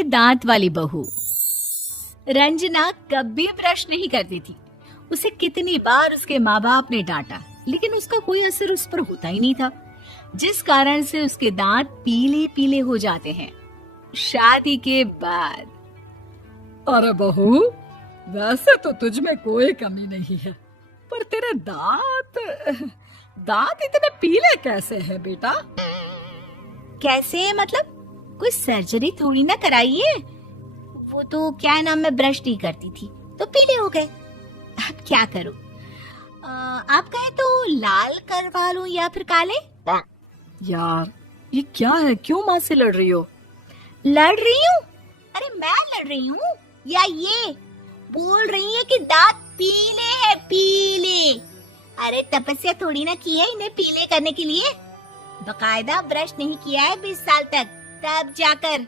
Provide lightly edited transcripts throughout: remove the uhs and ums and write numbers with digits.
पीले दांत वाली बहू। रंजना कभी ब्रश नहीं करती थी। उसे कितनी बार उसके माँ बाप ने डांटा, लेकिन उसका कोई असर उस पर होता ही नहीं था, जिस कारण से उसके दांत पीले पीले हो जाते हैं। शादी के बाद। अरे बहू, वैसे तो तुझ में कोई कमी नहीं है, पर तेरे दांत इतने पीले कैसे हैं बेटा? कैसे मतलब? कोई सर्जरी थोड़ी ना कराई है। वो तो क्या नाम, मैं ब्रश नहीं करती थी तो पीले हो गए। अब क्या करूं? आप कहें तो लाल करवा लूं या फिर काले? यार ये क्या है, क्यों माँ से लड़ रही हो? लड़ रही हूँ? अरे मैं लड़ रही हूँ या ये बोल रही है कि दांत पीले हैं, पीले। अरे तपस्या थोड़ी ना की है इन्हें पीले करने के लिए। बकायदा ब्रश नहीं किया है 20 साल तक, तब जाकर।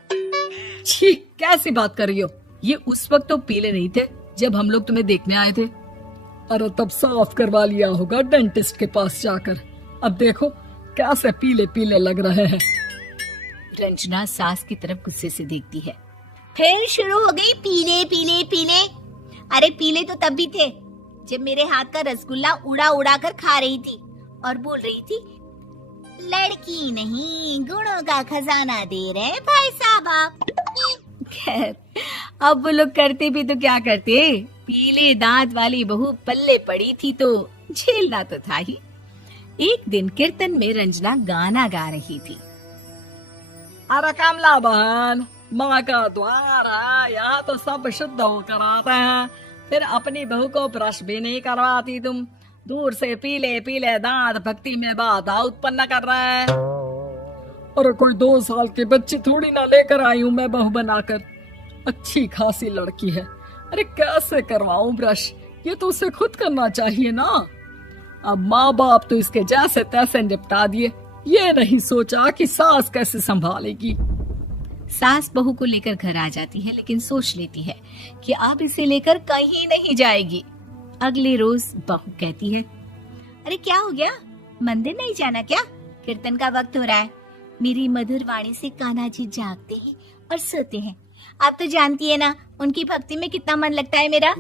छी, कैसी बात कर रही हो? ये उस वक्त तो पीले नहीं थे जब हम लोग तुम्हें देखने आए थे। अरे तब साफ करवा लिया होगा डेंटिस्ट के पास जाकर। अब देखो कैसे पीले पीले लग रहे हैं। रंजना सास की तरफ गुस्से से देखती है। फिर शुरू हो गई पीले पीले पीले। अरे पीले तो तब भी थे जब मेरे हाथ का रसगुल्ला उड़ा उड़ा कर खा रही थी और बोल रही थी, लड़की नहीं गुणों का खजाना दे रहे भाई साहब आप। खैर अब वो लोग करते भी तो क्या करते, पीले दांत वाली बहू पल्ले पड़ी थी तो झेलना तो था ही। एक दिन कीर्तन में रंजना गाना गा रही थी। अरे कमला बहन, माँ का द्वार है, यहाँ तो सब शुद्ध होकर आते हैं, फिर अपनी बहू को ब्रश भी नहीं करवाती तुम। दूर से पीले पीले दांत भक्ति में बाधा उत्पन्न कर रहे हैं। अरे कोई 2 साल के बच्चे थोड़ी ना लेकर आई हूँ मैं बहू बनाकर। अच्छी खासी लड़की है, अरे कैसे करवाऊं ब्रश? ये तो उसे खुद करना चाहिए ना। अब माँ बाप तो इसके जैसे तैसे निपटा दिए, ये नहीं सोचा कि सास कैसे संभालेगी। सास बहू को लेकर घर आ जाती है, लेकिन सोच लेती है कि अब इसे लेकर कहीं नहीं जाएगी। अगले रोज बहू कहती है, अरे क्या हो गया, मंदिर नहीं जाना क्या? कीर्तन का वक्त हो रहा है। मेरी मधुर वाणी से कान्हा जी जागते हैं और सोते हैं। आप तो जानती है ना उनकी भक्ति में कितना मन लगता है मेरा।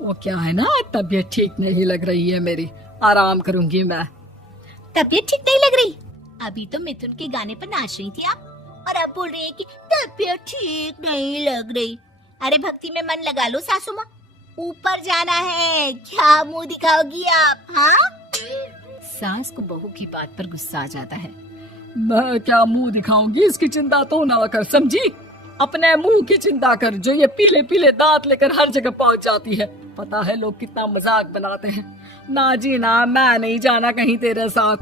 वो क्या है ना, तबीयत ठीक नहीं लग रही है मेरी, आराम करूंगी मैं। तबीयत ठीक नहीं लग रही? अभी तो मिथुन के गाने पर नाच रही थी आप, और अब बोल रही है कि तबीयत ठीक नहीं लग रही। अरे भक्ति में मन लगा लो सासू माँ, ऊपर जाना है, क्या मुंह दिखाओगी आप? हाँ? सास को बहू की बात पर गुस्सा आ जाता है। मैं क्या मुंह दिखाऊंगी, इसकी चिंता तो ना कर, समझी? अपने मुंह की चिंता कर, जो ये पीले पीले दांत लेकर हर जगह पहुंच जाती है। पता है लोग कितना मजाक बनाते हैं। ना जी ना, मैं नहीं जाना कहीं तेरे साथ।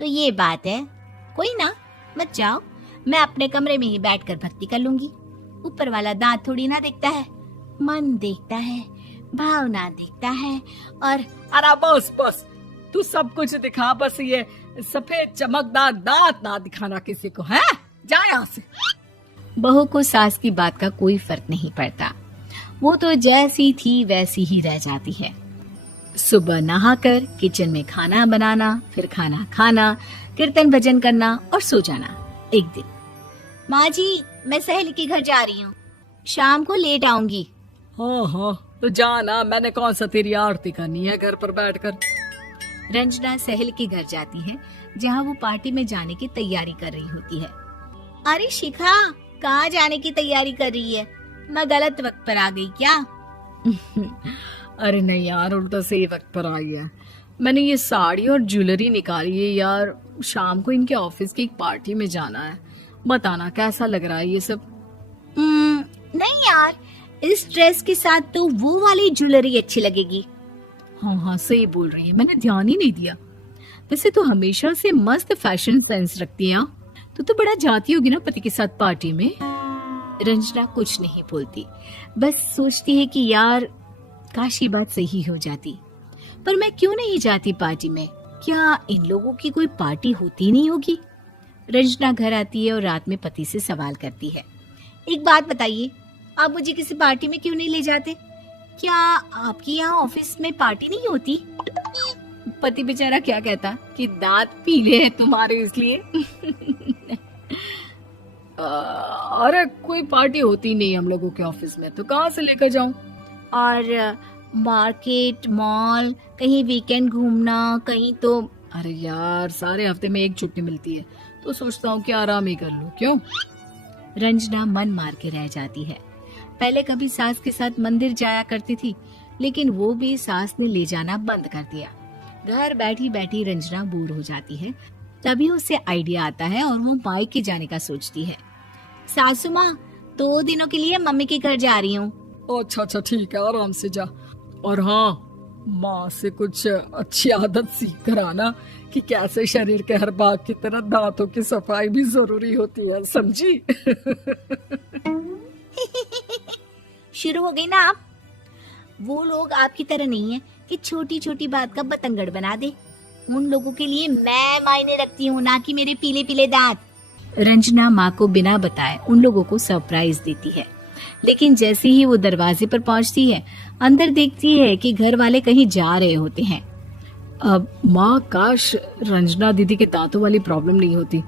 तो ये बात है। कोई ना, मत जाओ, मैं अपने कमरे में ही बैठकर भक्ति कर लूंगी। ऊपर वाला दांत थोड़ी ना देखता है, मन देखता है, भावना देखता है। और अरे बस बस, तू सब कुछ दिखा, बस ये सफेद चमकदार दांत ना दिखाना किसी को, है? जा यहाँ से। बहू को सास की बात का कोई फर्क नहीं पड़ता, वो तो जैसी थी वैसी ही रह जाती है। सुबह नहाकर किचन में खाना बनाना, फिर खाना खाना, कीर्तन भजन करना और सो जाना। एक दिन, माँ जी मैं सहेली के घर जा रही हूँ, शाम को लेट आऊंगी। हाँ हाँ तो जाना, मैंने कौन सा तेरी आरती करनी है घर पर बैठकर। रंजना सहेली के घर जाती है, जहाँ वो पार्टी में जाने की तैयारी कर रही होती है। अरे शिखा, कहाँ जाने की तैयारी कर रही है? मैं गलत वक्त पर आ गई क्या? अरे नहीं यार, उल्टा सही वक्त पर आई है। मैंने ये साड़ी और ज्वेलरी निकाली है यार, शाम को इनके ऑफिस की एक पार्टी में जाना है। बताना कैसा लग रहा है ये सब? नहीं यार, इस ड्रेस के साथ तो वो वाली ज्वेलरी अच्छी लगेगी। हाँ हाँ सही बोल रही है, मैंने ध्यान ही नहीं दिया। वैसे तो हमेशा से मस्त फैशन सेंस रखती है। तो बड़ा जाती होगी ना पति के साथ पार्टी में। रंजना कुछ नहीं बोलती, बस सोचती है कि यार काश ये बात सही हो जाती। पर मैं क्यों नहीं जाती पार्टी में? क्या इन लोगों की कोई पार्टी होती नहीं होगी? रंजना घर आती है और रात में पति से सवाल करती है, एक बात बताइए, आप मुझे किसी पार्टी में क्यों नहीं ले जाते? क्या आपके यहाँ ऑफिस में पार्टी नहीं होती? पति बेचारा क्या कहता कि दांत पीले हैं तुम्हारे इसलिए। अरे कोई पार्टी होती नहीं हम लोगों के ऑफिस में, तो कहाँ से लेकर जाऊं? और मार्केट, मॉल, कहीं वीकेंड घूमना, कहीं तो। अरे यार, सारे हफ्ते में एक छुट्टी मिलती है, तो सोचता हूँ कि आराम ही कर लूं। क्यों? रंजना मन मार के रह जाती है। पहले कभी सास के साथ मंदिर जाया करती थी, लेकिन वो भी सास ने ले जाना बंद कर दिया। घर बैठी बैठी रंजना बोर हो जाती है। तभी उसे आइडिया आता है और वो मायके जाने का सोचती है। सासू माँ, 2 दिनों के लिए मम्मी के घर जा रही हूँ। अच्छा ठीक है, आराम से जा। और हाँ, माँ से कुछ अच्छी आदत सीख कर आना कि कैसे शरीर के हर भाग की तरह दांतों की सफाई भी जरूरी होती है, समझी? शुरू हो गई ना आप। वो लोग आपकी तरह नहीं है कि छोटी छोटी बात का बतंगड़ बना दे। उन लोगों के लिए मैं मायने रखती हूँ, ना कि मेरे पीले पीले दांत। रंजना माँ को बिना बताए उन लोगों को सरप्राइज देती है, लेकिन जैसे ही वो दरवाजे पर पहुंचती है, अंदर देखती है कि घर वाले कहीं जा रहे होते हैं। अब माँ, काश रंजना दीदी के दांतों वाली प्रॉब्लम नहीं होती,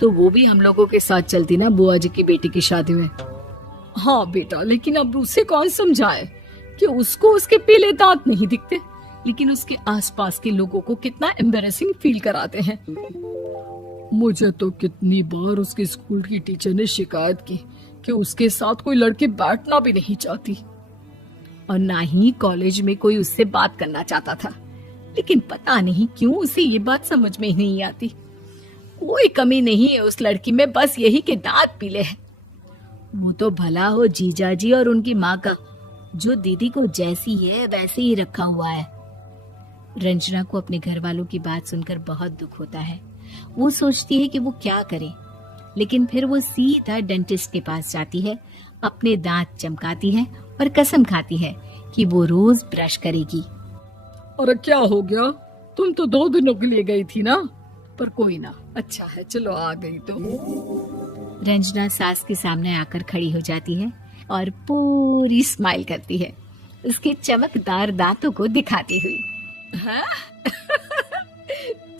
तो वो भी हम लोगों के साथ चलती ना बुआ जी की बेटी की शादी में। हाँ बेटा, लेकिन अब उसे कौन समझाए कि उसको उसके पीले दांत नहीं दिखते, लेकिन उसके आसपास के लोगों को कितना एम्बैरेसिंग फील कराते हैं। मुझे तो कितनी बार उसके स्कूल की टीचर ने शिकायत की कि उसके साथ कोई लड़की बैठना भी नहीं चाहती, और ना ही कॉलेज में कोई उससे बात करना चाहता था। लेकिन पता नहीं क्यों उसे ये बात समझ में ही नहीं आती। कोई कमी नहीं है उस लड़की में, बस यही कि दांत पीले हैं। वो तो भला हो जीजा जी और उनकी माँ का, जो दीदी को जैसी है वैसे ही रखा हुआ है। रंजना को अपने घर वालों की बात सुनकर बहुत दुख होता है। वो सोचती है कि वो क्या करे, लेकिन फिर वो सीधा डेंटिस्ट के पास जाती है, अपने दांत चमकाती है और कसम खाती है कि वो रोज ब्रश करेगी। अरे क्या हो गया? तुम तो 2 दिनों के लिए गई थी ना। पर कोई ना, अच्छा है, चलो आ गई तो। रंजना सास के सामने आकर खड़ी हो जाती है और पूरी स्माइल करती है, उसके चमकदार दांतों को दिखाती हुई।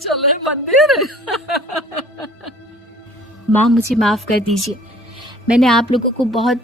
चले मंदिर। माँ, मुझे माफ कर दीजिए, मैंने आप लोगों को बहुत